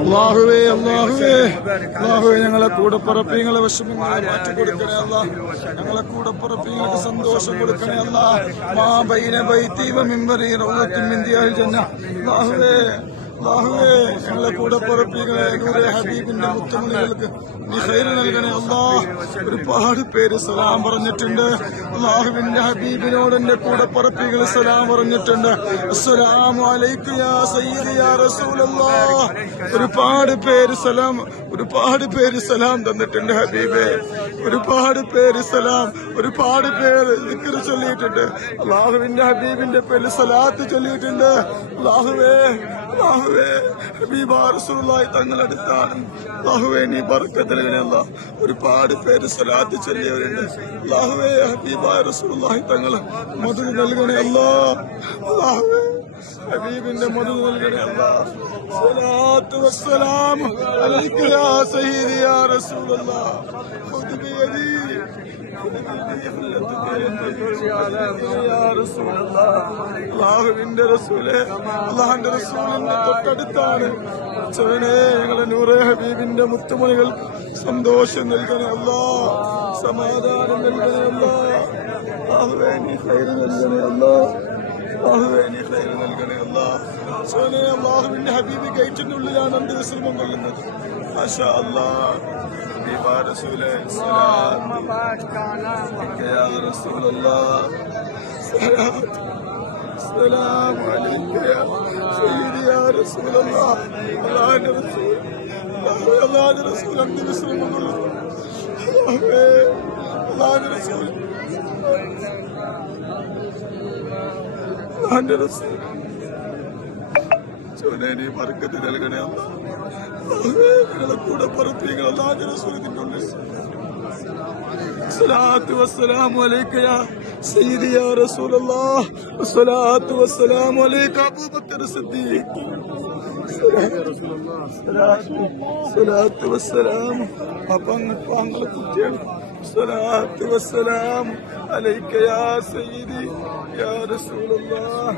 അല്ലാഹുവേ ഞങ്ങളെ കൂടപ്പുറപ്പീങ്ങളെ വിഷമങ്ങളെ മാറ്റിക്കൊടുക്കണേ അല്ലാ. ഞങ്ങളെ കൂടപ്പുറപ്പീങ്ങൾക്ക് സന്തോഷം കൊടുക്കണേ അല്ലാ. മാ ബൈന ബൈതി വ മിൻബരി റൗളത്തുൻ മിൻ ദിയാൽ ജന്ന. അല്ലാഹുവേ ഞങ്ങളെ കൂടപ്പുറപ്പീങ്ങളെ നൂറെ ഹബീബിന്റെ മുത്തുമണികൾക്ക് നീ ഖൈർ നൽകണേ അല്ലാ. ഒരുപാട് പേര് സലാം പറഞ്ഞിട്ടുണ്ട്. അല്ലാഹുവിന്റെ ഹബീബിനോട് എന്റെ കൂടപ്പുറപ്പീകൾ സലാം പറഞ്ഞിട്ടുണ്ട്. അസ്സലാമു അലൈക്കും യാ സയ്യിദി യാ റസൂലല്ലാഹ്. ഒരുപാട് പേര് സലാം തന്നിട്ടുണ്ട് ഹബീബേ. ഒരുപാട് പേര് ദിക്ർ ചൊല്ലിയിട്ടുണ്ട്. അല്ലാഹുവിന്റെ ഹബീബിന്റെ പേരിൽ സലാത്ത് ചൊല്ലിയിട്ടുണ്ട്. അല്ലാഹുവേ ഹബീബാ റസൂലുള്ളാഹി തങ്ങളടുത്താണ്. അല്ലാഹുവേ നീ ബർക്കത്ത് നൽകണേ അല്ലാ. ഒരുപാട് പേര് സലാത്ത് ചൊല്ലിയവരുണ്ട്. അല്ലാഹുവേ ഹബീബാ റസൂലുള്ളാഹി തങ്ങളെ മദദ് നൽകണേ അല്ലാ. അല്ലാഹുവേ ഹബീബിന്റെ മദദ് നൽകണേ അല്ലാ. സ്വലാത്തു വസ്സലാം അലൈക യാ സയ്യിദി യാ റസൂലല്ലാഹ്. ഖുദ് ബിയദി അല്ലാഹുവിന്റെ റസൂലേ, അല്ലാഹുവിന്റെ റസൂലിന്റെ തൊട്ടടുത്താണ്. ഞങ്ങളെ നൂറെ ഹബീബിന്റെ മുത്തുമണികൾ സന്തോഷം നൽകണേ അല്ലാ. സമാധാനം നൽകണേ അല്ലാ. അല്ലാഹുവേ നീ ഖൈർ നൽകണേ അല്ലാ. അല്ലാഹുവിന്റെ ഹബീബ് ഗേറ്റിന്റെ ഉള്ളിലാണ് അന്ത്യ വിശ്രമം കൊള്ളുന്നത്. മാഷാ അല്ലാഹ്. ഹബീബാ റസൂലേ സലാം യാ റസൂലല്ലാഹ്. സലാം അലൈക യാ സയ്യിദി യാ റസൂലല്ലാഹ്. അല്ലാഹുവിന്റെ റസൂൽ അന്ത്യ വിശ്രമം കൊള്ളുന്നു. അല്ലാഹുവിന്റെ റസൂൽ ചോനേനി ബർക്കത്ത് നൽകണേ അല്ലാ. ഞങ്ങളെ കൂടെ പറപ്പിങ്ങൾ അല്ലാഹുവിന്റെ റസൂലിന്റെ ഉള്ളിൽ. الصلاة والسلام عليك يا سيدي يا رسول الله. الصلاة والسلام عليك أبو بكر الصديق. الصلاة والسلام الصلاة والسلام عليك يا سيدي يا رسول الله.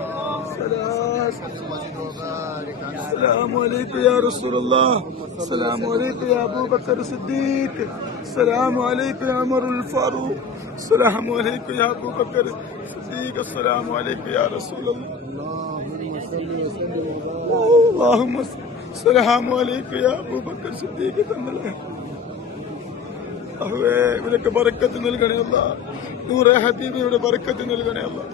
السلام عليك يا رسول الله. السلام عليك يا أبو بكر الصديق. السلام عليك يا عمر الفاروق. السلام عليك يا أبو بكر الصديق. السلام عليك يا رسول الله. اللهم السلام عليك يا أبو بكر الصديق. ഇവരൊക്കെ ബർക്കത്ത് നൽകണേ അല്ലാ. നൂറെ ഹബീബിയുടെ ബർക്കത്ത് നൽകണേ അല്ലാ.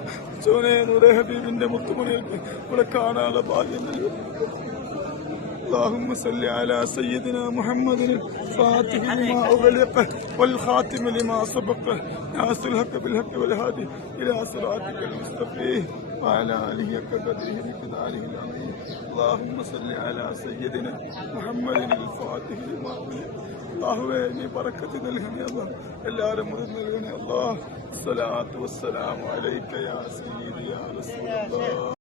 ചോനെ നൂറെ ഹബീബിന്റെ മുത്തുമണികൾക്ക് ഇവിടെ കാണാനുള്ള ഭാഗ്യം നൽകണേ. اللهم صل على سيدنا محمد الفاتح لما أغلق والخاتم لما سبق ناصر الحق بالحق والهادي إلى صراطك المستقيم وعلى آله وقدره ومقداره العظيم. اللهم صل على سيدنا محمد الفاتح لما أغلق. അല്ലാഹുവേ നീ ബർക്കത്ത് നൽകണേ അല്ലാ. എല്ലാവരും മദദ് നൽകണേ അല്ലാ. സ്വലാത്തു വസ്സലാമു അലൈക യാ സയ്യിദി യാ റസൂലല്ലാഹ്.